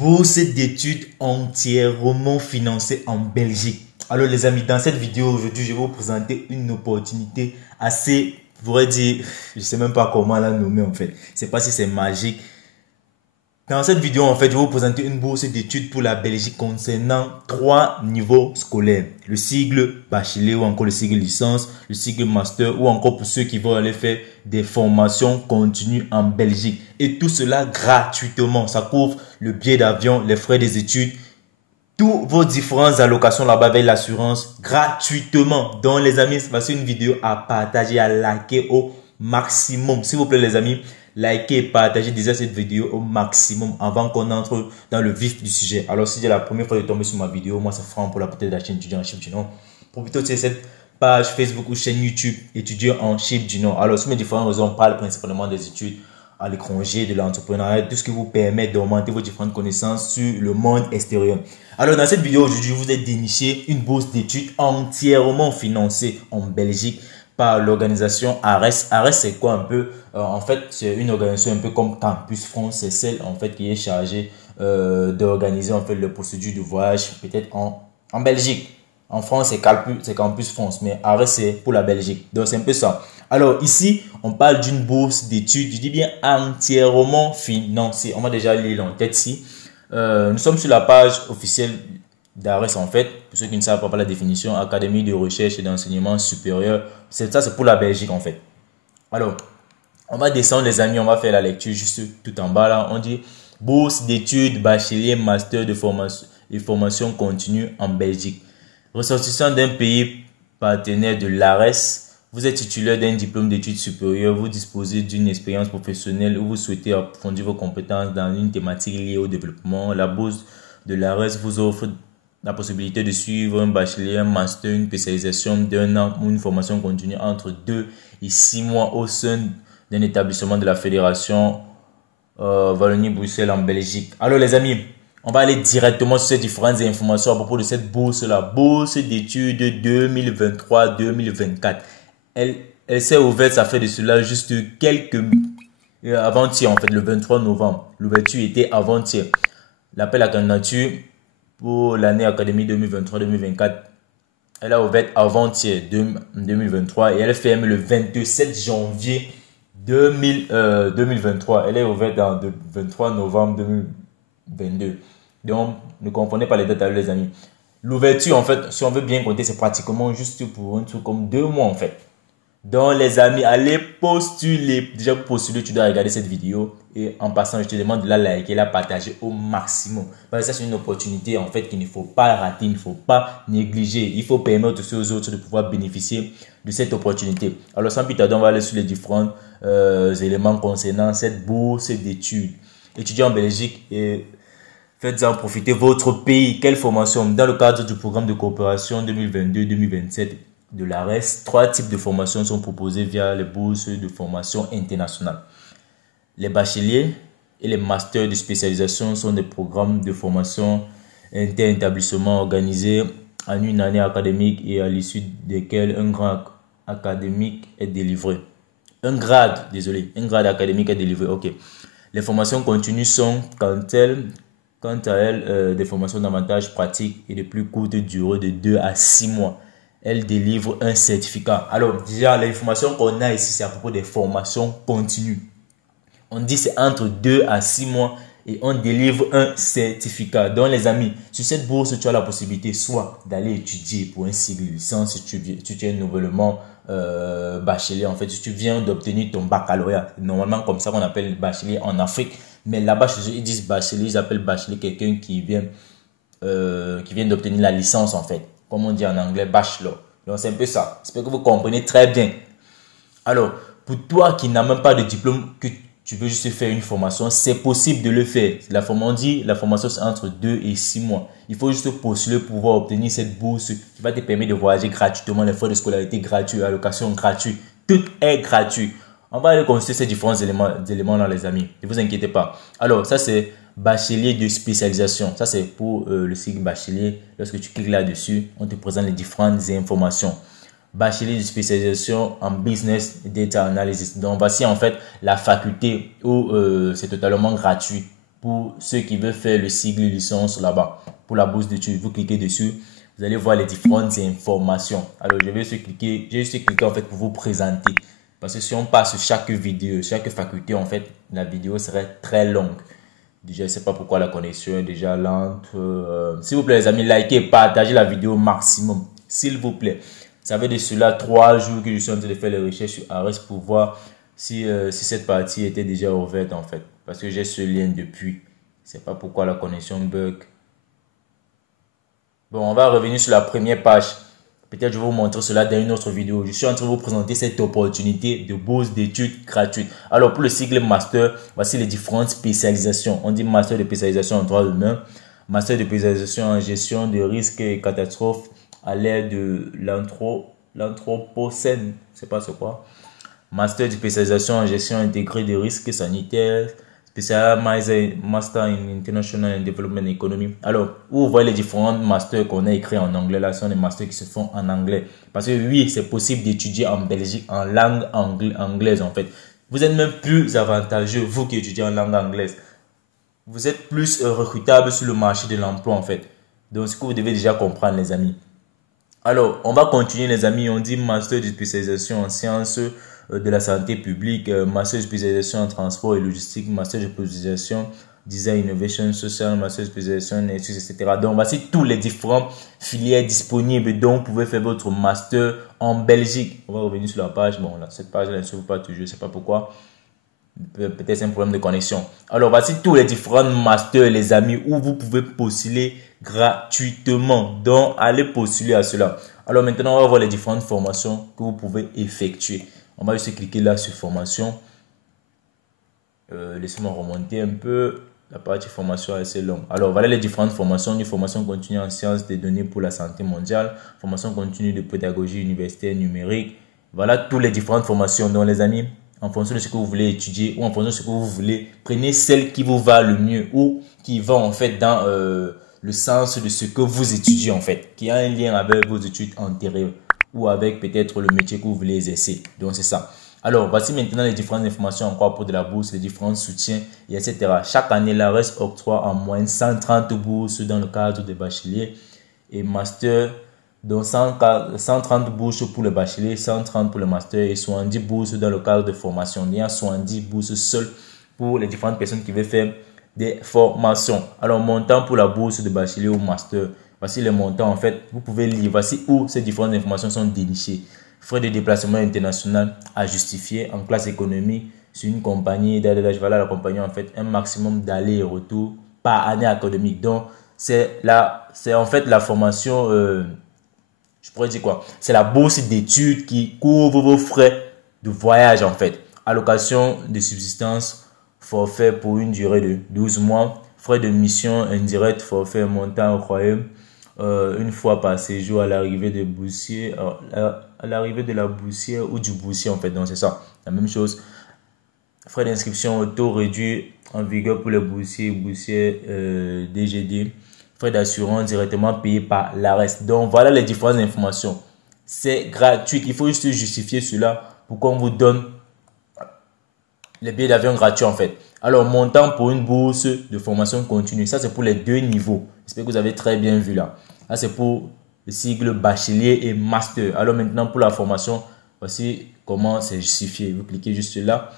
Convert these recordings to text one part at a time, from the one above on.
Bourse d'études entièrement financée en Belgique. Alors les amis, dans cette vidéo aujourd'hui, je vais vous présenter une opportunité assez, je pourrais dire, je sais même pas comment la nommer en fait. Je sais pas si c'est magique. Dans cette vidéo, en fait, je vais vous présenter une bourse d'études pour la Belgique concernant 3 niveaux scolaires. Le cycle bachelier ou encore le cycle licence, le cycle master ou encore pour ceux qui vont aller faire des formations continues en Belgique. Et tout cela gratuitement. Ça couvre le billet d'avion, les frais des études, tous vos différentes allocations là-bas avec l'assurance gratuitement. Donc les amis, c'est une vidéo à partager, à liker au maximum. S'il vous plaît les amis, likez et partagez déjà cette vidéo au maximum avant qu'on entre dans le vif du sujet. Alors si c'est la première fois de tomber sur ma vidéo, moi c'est Franck pour la portée de la chaîne étudiant en Chypre du Nord. Profitez de cette page Facebook ou chaîne YouTube étudiant en Chypre du Nord. Alors sur mes différentes raisons, on parle principalement des études à l'étranger, de l'entrepreneuriat, tout ce qui vous permet d'augmenter vos différentes connaissances sur le monde extérieur. Alors dans cette vidéo aujourd'hui, je vous ai déniché une bourse d'études entièrement financée en Belgique par l'organisation ARES. ARES c'est quoi un peu? En fait, c'est une organisation un peu comme Campus France, c'est celle en fait qui est chargée d'organiser en fait le procédure de voyage peut-être en Belgique. En France, c'est Campus France, mais ARES c'est pour la Belgique. Donc c'est un peu ça. Alors ici, on parle d'une bourse d'études, je dis bien entièrement financée. On va déjà lire en tête ici. Nous sommes sur la page officielle d'ARES en fait. Pour ceux qui ne savent pas la définition, Académie de recherche et d'enseignement supérieur. Ça, c'est pour la Belgique en fait. Alors, on va descendre les amis, on va faire la lecture juste tout en bas là. On dit bourse d'études, bachelier, master de formation et formation continue en Belgique. Ressortissant d'un pays partenaire de l'ARES, vous êtes titulaire d'un diplôme d'études supérieures, vous disposez d'une expérience professionnelle ou vous souhaitez approfondir vos compétences dans une thématique liée au développement. La bourse de l'ARES vous offre la possibilité de suivre un bachelier, un master, une spécialisation d'un an ou une formation continue entre 2 et 6 mois au sein d'un établissement de la Fédération Wallonie-Bruxelles en Belgique. Alors les amis, on va aller directement sur ces différentes informations à propos de cette bourse-là. Bourse d'études 2023-2024. Elle s'est ouverte, ça fait de cela juste quelques avant-hier en fait, le 23 novembre. L'ouverture était avant-hier. L'appel à candidature pour l'année académique 2023-2024. Elle a ouvert avant-hier 2023 et elle ferme le 27 janvier 2023. Elle est ouverte le 23 novembre 2022. Donc, ne comprenez pas les dates les amis. L'ouverture, en fait, si on veut bien compter, c'est pratiquement juste pour un truc comme 2 mois, en fait. Donc, les amis, allez postuler. Déjà, pour postuler, tu dois regarder cette vidéo. Et en passant, je te demande de la liker, de la partager au maximum. Parce que ça, c'est une opportunité, en fait, qu'il ne faut pas rater, il ne faut pas négliger. Il faut permettre aussi aux autres de pouvoir bénéficier de cette opportunité. Alors, sans plus tarder, on va aller sur les différents éléments concernant cette bourse d'études. Étudiants en Belgique et faites-en profiter votre pays. Quelle formation? Dans le cadre du programme de coopération 2022-2027 de l'ARES, 3 types de formations sont proposées via les bourses de formation internationales. Les bacheliers et les masters de spécialisation sont des programmes de formation inter-établissements organisés en une année académique et à l'issue desquels un grade académique est délivré. Un grade académique est délivré. Ok. Les formations continues sont, quant à elles, des formations davantage pratiques et de plus courte durée de 2 à 6 mois. Elles délivrent un certificat. Alors, déjà, l'information qu'on a ici, c'est à propos des formations continues. On dit c'est entre 2 à 6 mois et on délivre un certificat. Donc, les amis, sur cette bourse, tu as la possibilité soit d'aller étudier pour un cycle de licence si tu es nouvellement bachelier. En fait, si tu viens d'obtenir ton baccalauréat, normalement comme ça qu'on appelle bachelier en Afrique. Mais là-bas, ils disent bachelier, ils appellent bachelier quelqu'un qui vient d'obtenir la licence en fait. Comme on dit en anglais, bachelor. Donc, c'est un peu ça. J'espère que vous comprenez très bien. Alors, pour toi qui n'as même pas de diplôme, que tu veux juste faire une formation, c'est possible de le faire. La formation c'est entre 2 et 6 mois. Il faut juste postuler pour pouvoir obtenir cette bourse qui va te permettre de voyager gratuitement, les frais de scolarité gratuits, allocation gratuite. Tout est gratuit. On va aller consulter ces différents éléments là les amis. Ne vous inquiétez pas. Alors, ça c'est bachelier de spécialisation. Ça c'est pour le cycle bachelier. Lorsque tu cliques là-dessus, on te présente les différentes informations. Bachelier de spécialisation en business data analysis. Donc voici en fait la faculté où c'est totalement gratuit. pour ceux qui veulent faire le sigle licence là-bas. Pour la bourse d'études, vous cliquez dessus. Vous allez voir les différentes informations. Alors, je vais juste cliquer en fait pour vous présenter. Parce que si on passe chaque vidéo, chaque faculté, en fait, la vidéo serait très longue. Déjà, je ne sais pas pourquoi la connexion est déjà lente. S'il vous plaît, les amis, likez, partagez la vidéo au maximum. S'il vous plaît. Ça fait de cela 3 jours que je suis en train de faire les recherches sur Ares pour voir si cette partie était déjà ouverte, en fait. Parce que j'ai ce lien depuis. Je ne sais pas pourquoi la connexion bug. Bon, on va revenir sur la première page. Peut-être je vais vous montrer cela dans une autre vidéo. Je suis en train de vous présenter cette opportunité de bourse d'études gratuite. Alors, pour le sigle master, voici les différentes spécialisations. On dit master de spécialisation en droit humain, master de spécialisation en gestion de risques et catastrophes à l'ère de l'anthropocène. Je ne sais pas c'est quoi. Master de spécialisation en gestion intégrée des risques sanitaires. Master in International and Development Economy. Alors, vous voyez les différents masters qu'on a écrits en anglais. Là, ce sont des masters qui se font en anglais. Parce que oui, c'est possible d'étudier en Belgique en langue anglaise en fait. Vous êtes même plus avantageux, vous qui étudiez en langue anglaise. Vous êtes plus recrutable sur le marché de l'emploi en fait. Donc, ce que vous devez déjà comprendre les amis. Alors, on va continuer les amis. On dit master de spécialisation en sciences de la santé publique, master de spécialisation en transport et logistique, master de spécialisation design, innovation, social, master de spécialisation en études, etc. Donc, voici tous les différents filières disponibles dont vous pouvez faire votre master en Belgique. On va revenir sur la page. Bon, là, cette page ne s'ouvre pas toujours, je ne sais pas pourquoi. Peut-être c'est un problème de connexion. Alors, voici tous les différents masters, les amis, où vous pouvez postuler gratuitement. Donc, allez postuler à cela. Alors, maintenant, on va voir les différentes formations que vous pouvez effectuer. On va juste cliquer là sur formation. Laissez-moi remonter un peu. La partie formation est assez longue. Alors, voilà les différentes formations. Une formation continue en sciences des données pour la santé mondiale. Formation continue de pédagogie universitaire numérique. Voilà toutes les différentes formations. Donc, les amis, en fonction de ce que vous voulez étudier ou en fonction de ce que vous voulez, prenez celle qui vous va le mieux ou qui va en fait dans le sens de ce que vous étudiez en fait, qui a un lien avec vos études antérieures ou avec peut-être le métier que vous voulez exercer. Donc, c'est ça. Alors, voici maintenant les différentes informations encore pour de la bourse, les différents soutiens, et etc. Chaque année, l'ARES octroie en moyenne 130 bourses dans le cadre des bacheliers et master, donc 130 bourses pour le bachelier, 130 pour le master et 70 bourses dans le cadre de formation. Il y a 70 bourses seules pour les différentes personnes qui veulent faire des formations. Alors, montant pour la bourse de bachelier ou master. Voici les montants en fait. Vous pouvez lire. Voici où ces différentes informations sont dénichées. Frais de déplacement international à justifier en classe économique sur une compagnie. Voilà la compagnie en fait. Un maximum d'aller et retour par année académique. Donc, c'est en fait la formation. Je pourrais dire quoi? C'est la bourse d'études qui couvre vos frais de voyage en fait. Allocation de subsistance, forfait pour une durée de 12 mois. Frais de mission indirect, forfait montant au royaume. Une fois par séjour à l'arrivée de boursier, à l'arrivée de la boursière ou du boursier en fait. Donc c'est ça, la même chose. Frais d'inscription au taux réduit en vigueur pour les boursiers et boursières DGD. Frais d'assurance directement payés par l'ARES. Donc voilà les différentes informations. C'est gratuit. Il faut juste justifier cela pour qu'on vous donne les billets d'avion gratuits en fait. Alors, montant pour une bourse de formation continue. Ça, c'est pour les deux niveaux. J'espère que vous avez très bien vu là. Là, c'est pour le sigle bachelier et master. Alors maintenant, pour la formation, voici comment c'est justifié. Vous cliquez juste là.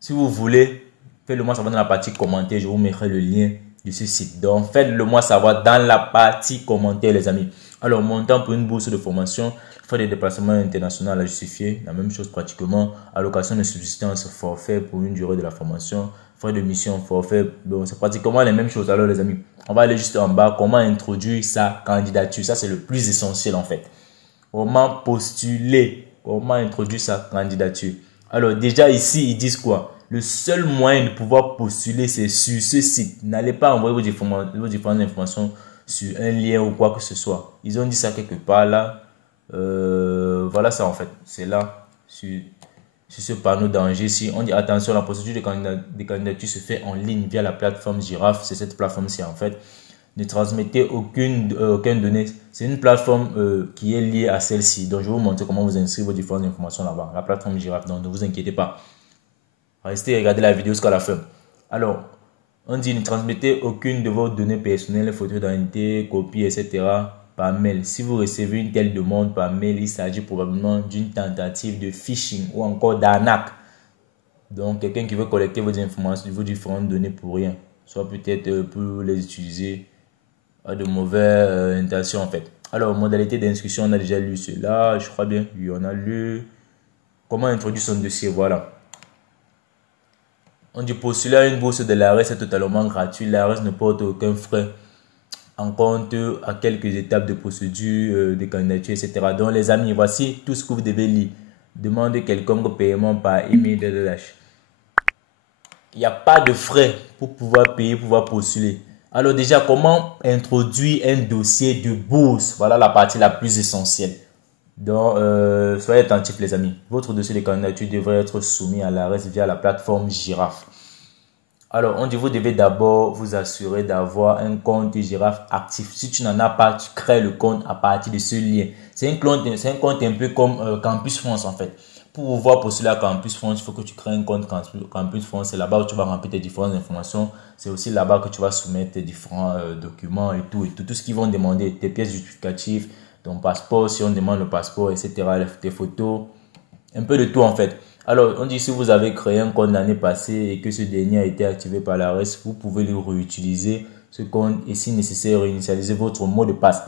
Si vous voulez, faites-le moi savoir dans la partie commentaires. Je vous mettrai le lien de ce site. Donc, faites-le moi savoir dans la partie commentaires, les amis. Alors, montant pour une bourse de formation, frais de déplacement international à justifier, la même chose pratiquement. Allocation de subsistance, forfait pour une durée de la formation, frais de mission, forfait. Bon, c'est pratiquement les mêmes choses. Alors, les amis, on va aller juste en bas. Comment introduire sa candidature? Ça, c'est le plus essentiel en fait. Comment postuler? Comment introduire sa candidature? Alors, déjà ici, ils disent quoi? Le seul moyen de pouvoir postuler, c'est sur ce site. N'allez pas envoyer vos différentes informations sur un lien ou quoi que ce soit. Ils ont dit ça quelque part là. Voilà ça en fait. C'est là, sur ce panneau danger. Si on dit attention, la procédure de candidature se fait en ligne via la plateforme Giraffe. C'est cette plateforme-ci en fait. Ne transmettez aucune donnée. C'est une plateforme qui est liée à celle-ci. Donc, je vais vous montrer comment vous inscrire vos différentes informations là-bas. La plateforme Giraffe. Donc, ne vous inquiétez pas. Restez et regardez la vidéo jusqu'à la fin. Alors, On dit ne transmettez aucune de vos données personnelles, photos d'identité, copies, etc. par mail. Si vous recevez une telle demande par mail, il s'agit probablement d'une tentative de phishing ou encore d'arnaque. Donc, quelqu'un qui veut collecter vos informations, vos différentes données pour rien. Soit peut-être pour les utiliser à de mauvaises intentions en fait. Alors, modalité d'inscription, on a déjà lu cela. Je crois bien, oui, on a lu. Comment introduire son dossier, voilà. On dit postuler à une bourse de l'ARES est totalement gratuit. L'ARES ne porte aucun frais en compte à quelques étapes de procédure, de candidature, etc. Donc les amis, voici tout ce que vous devez lire. Demandez quelconque paiement par email de LH. Il n'y a pas de frais pour pouvoir payer, pour pouvoir postuler. Alors déjà, comment introduire un dossier de bourse? Voilà la partie la plus essentielle. Donc, soyez attentifs les amis. Votre dossier de candidature devrait être soumis à l'ARES via la plateforme Giraffe. Alors, on dit vous devez d'abord vous assurer d'avoir un compte Giraffe actif. Si tu n'en as pas, tu crées le compte à partir de ce lien. C'est un compte un peu comme Campus France en fait. Pour pouvoir postuler à Campus France, il faut que tu crées un compte Campus France. C'est là-bas où tu vas remplir tes différentes informations. C'est aussi là-bas que tu vas soumettre tes différents documents et tout. Tout ce qu'ils vont demander, tes pièces justificatives, ton passeport, si on demande le passeport, etc., tes photos, un peu de tout en fait. Alors, on dit si vous avez créé un compte l'année passée et que ce dernier a été activé par l'ARES, vous pouvez le réutiliser, ce compte, et si nécessaire, réinitialiser votre mot de passe.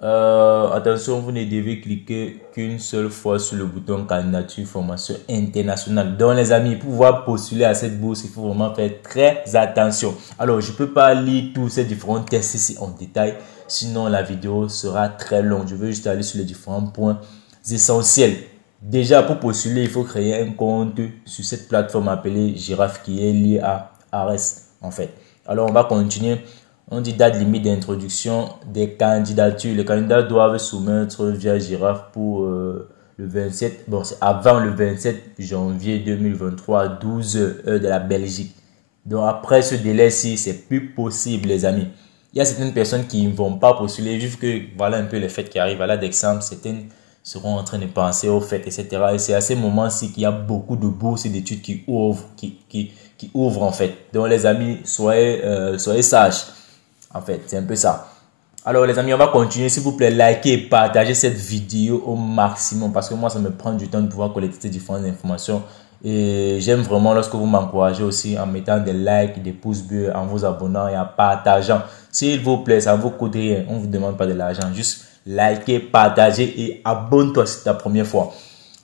Attention, vous ne devez cliquer qu'une seule fois sur le bouton candidature formation internationale. Donc les amis, pour pouvoir postuler à cette bourse, il faut vraiment faire très attention. Alors, je ne peux pas lire tous ces différents tests ici en détail, sinon la vidéo sera très longue. Je veux juste aller sur les différents points essentiels. Déjà, pour postuler, il faut créer un compte sur cette plateforme appelée Giraffe qui est liée à ARES en fait. Alors, on va continuer. On dit date limite d'introduction des candidatures. Les candidats doivent soumettre via Giraffe pour le 27. Bon, c'est avant le 27 janvier 2023, 12 heures de la Belgique. Donc, après ce délai-ci, c'est plus possible, les amis. Il y a certaines personnes qui ne vont pas postuler, juste que voilà un peu les fêtes qui arrivent. Voilà d'exemple, certaines seront en train de penser aux fêtes, etc. Et c'est à ces moments-ci qu'il y a beaucoup de bourses et d'études qui ouvrent en fait. Donc, les amis, soyez sages. En fait, c'est un peu ça. Alors les amis, on va continuer. S'il vous plaît, likez et partagez cette vidéo au maximum parce que moi, ça me prend du temps de pouvoir collecter ces différentes informations. Et j'aime vraiment lorsque vous m'encouragez aussi en mettant des likes, des pouces bleus, en vous abonnant et en partageant. S'il vous plaît, ça ne vous coûte rien. On ne vous demande pas de l'argent. Juste likez, partagez et abonne-toi si c'est ta première fois.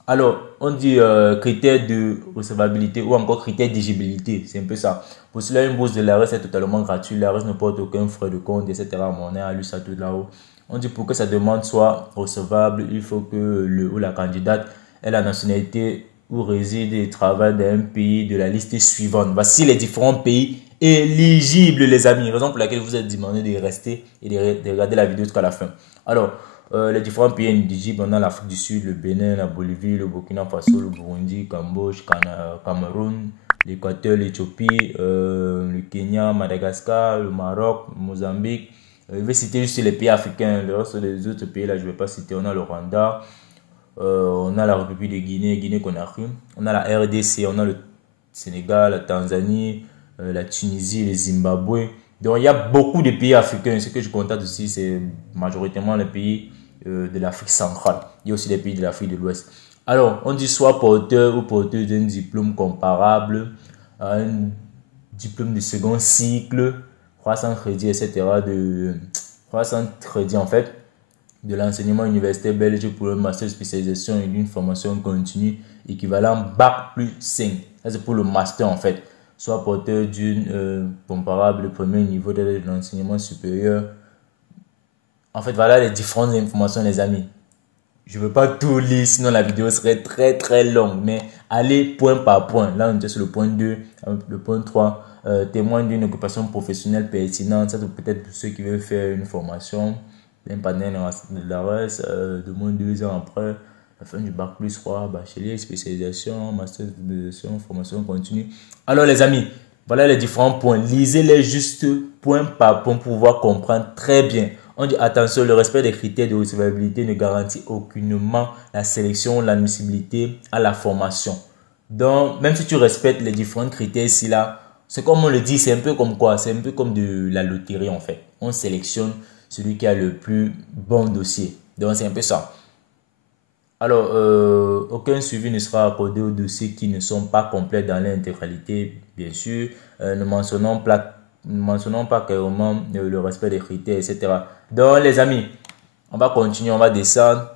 Alors, on dit critères de recevabilité ou encore critères d'éligibilité. C'est un peu ça. Pour cela, une bourse de l'ARES est totalement gratuite. L'ARES ne porte aucun frais de compte, etc. On a lu ça tout là-haut. On dit pour que sa demande soit recevable, il faut que le ou la candidate ait la nationalité où réside et travaille dans un pays de la liste suivante. Voici les différents pays éligibles, les amis. Raison pour laquelle vous êtes demandé de rester et de regarder la vidéo jusqu'à la fin. Alors, les différents pays éligibles, on a l'Afrique du Sud, le Bénin, la Bolivie, le Burkina Faso, le Burundi, Cambodge, Cameroun, l'Équateur, l'Éthiopie, le Kenya, Madagascar, le Maroc, le Mozambique. Je vais citer juste les pays africains. Le reste des autres pays, là, je ne vais pas citer. On a le Rwanda, on a la République de Guinée, Guinée-Conakry. On a la RDC, on a le Sénégal, la Tanzanie, la Tunisie, le Zimbabwe. Donc, il y a beaucoup de pays africains. Ce que je constate aussi, c'est majoritairement les pays de l'Afrique centrale. Il y a aussi des pays de l'Afrique de l'Ouest. Alors, on dit soit porteur ou porteuse d'un diplôme comparable à un diplôme de second cycle, 300 crédits, etc. 300 crédits en fait, de l'enseignement universitaire belge pour un master de spécialisation et d'une formation continue équivalent Bac plus 5. Ça, c'est pour le master en fait. Soit porteur d'une comparable premier niveau de l'enseignement supérieur. En fait, voilà les différentes informations, les amis. Je ne veux pas tout lire, sinon la vidéo serait très très longue. Mais allez point par point. Là, on était sur le point 2, le point 3. Témoigne d'une occupation professionnelle pertinente. Ça, c'est peut-être pour ceux qui veulent faire une formation d'un panel de l'ARES de moins de 2 ans après la fin du bac plus 3, bachelier, spécialisation, master de spécialisation, formation continue. Alors les amis, voilà les différents points. Lisez-les juste point par point pour pouvoir comprendre très bien. On dit attention, le respect des critères de recevabilité ne garantit aucunement la sélection ou l'admissibilité à la formation. Donc, même si tu respectes les différents critères ici là, C'est comme on le dit, c'est un peu comme quoi? C'est un peu comme de la loterie en fait. On sélectionne celui qui a le plus bon dossier. Donc c'est un peu ça. Alors, aucun suivi ne sera accordé aux dossiers qui ne sont pas complets dans l'intégralité, bien sûr. Ne mentionnons pas clairement le respect des critères, etc. Donc, les amis, on va continuer, on va descendre.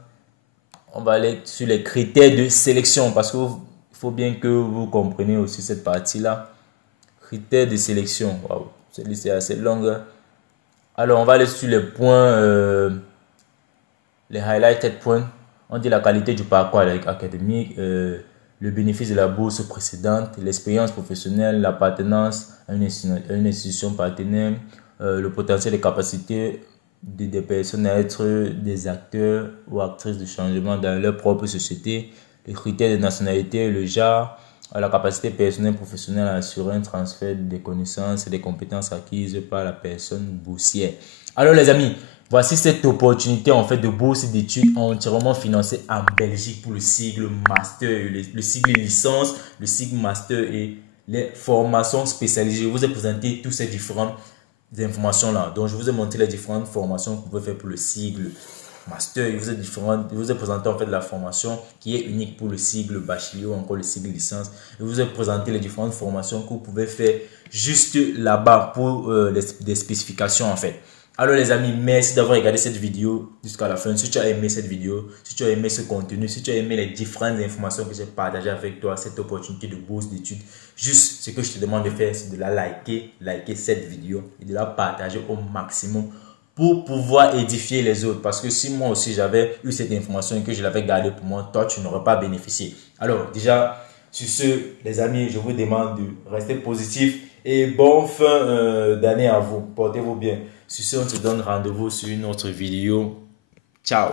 On va aller sur les critères de sélection parce qu'il faut bien que vous compreniez aussi cette partie-là. Critères de sélection. Waouh, cette liste est assez longue. Alors, on va aller sur les points, les highlighted points. On dit la qualité du parcours académique, le bénéfice de la bourse précédente, l'expérience professionnelle, l'appartenance à une institution partenaire, le potentiel de capacité des personnes à être des acteurs ou actrices de changement dans leur propre société, les critères de nationalité, le genre, la capacité personnelle professionnelle à assurer un transfert des connaissances et des compétences acquises par la personne boursière. Alors les amis, voici cette opportunité en fait de bourse d'études entièrement financée en Belgique pour le cycle master, le cycle licence, le cycle master et les formations spécialisées. Je vous ai présenté toutes ces différentes informations là. Donc je vous ai montré les différentes formations que vous pouvez faire pour le cycle master. Je vous ai présenté en fait la formation qui est unique pour le cycle bachelier ou encore le cycle licence. Je vous ai présenté les différentes formations que vous pouvez faire juste là-bas pour des spécifications en fait. Alors les amis, merci d'avoir regardé cette vidéo jusqu'à la fin. Si tu as aimé cette vidéo, si tu as aimé ce contenu, si tu as aimé les différentes informations que j'ai partagées avec toi, cette opportunité de bourse d'études, juste ce que je te demande de faire, c'est de la liker cette vidéo et de la partager au maximum pour pouvoir édifier les autres. Parce que si moi aussi j'avais eu cette information et que je l'avais gardée pour moi, toi tu n'aurais pas bénéficié. Alors déjà, sur ce, les amis, je vous demande de rester positif et bonne fin d'année à vous. Portez-vous bien. Sur ce, on se donne rendez-vous sur une autre vidéo. Ciao.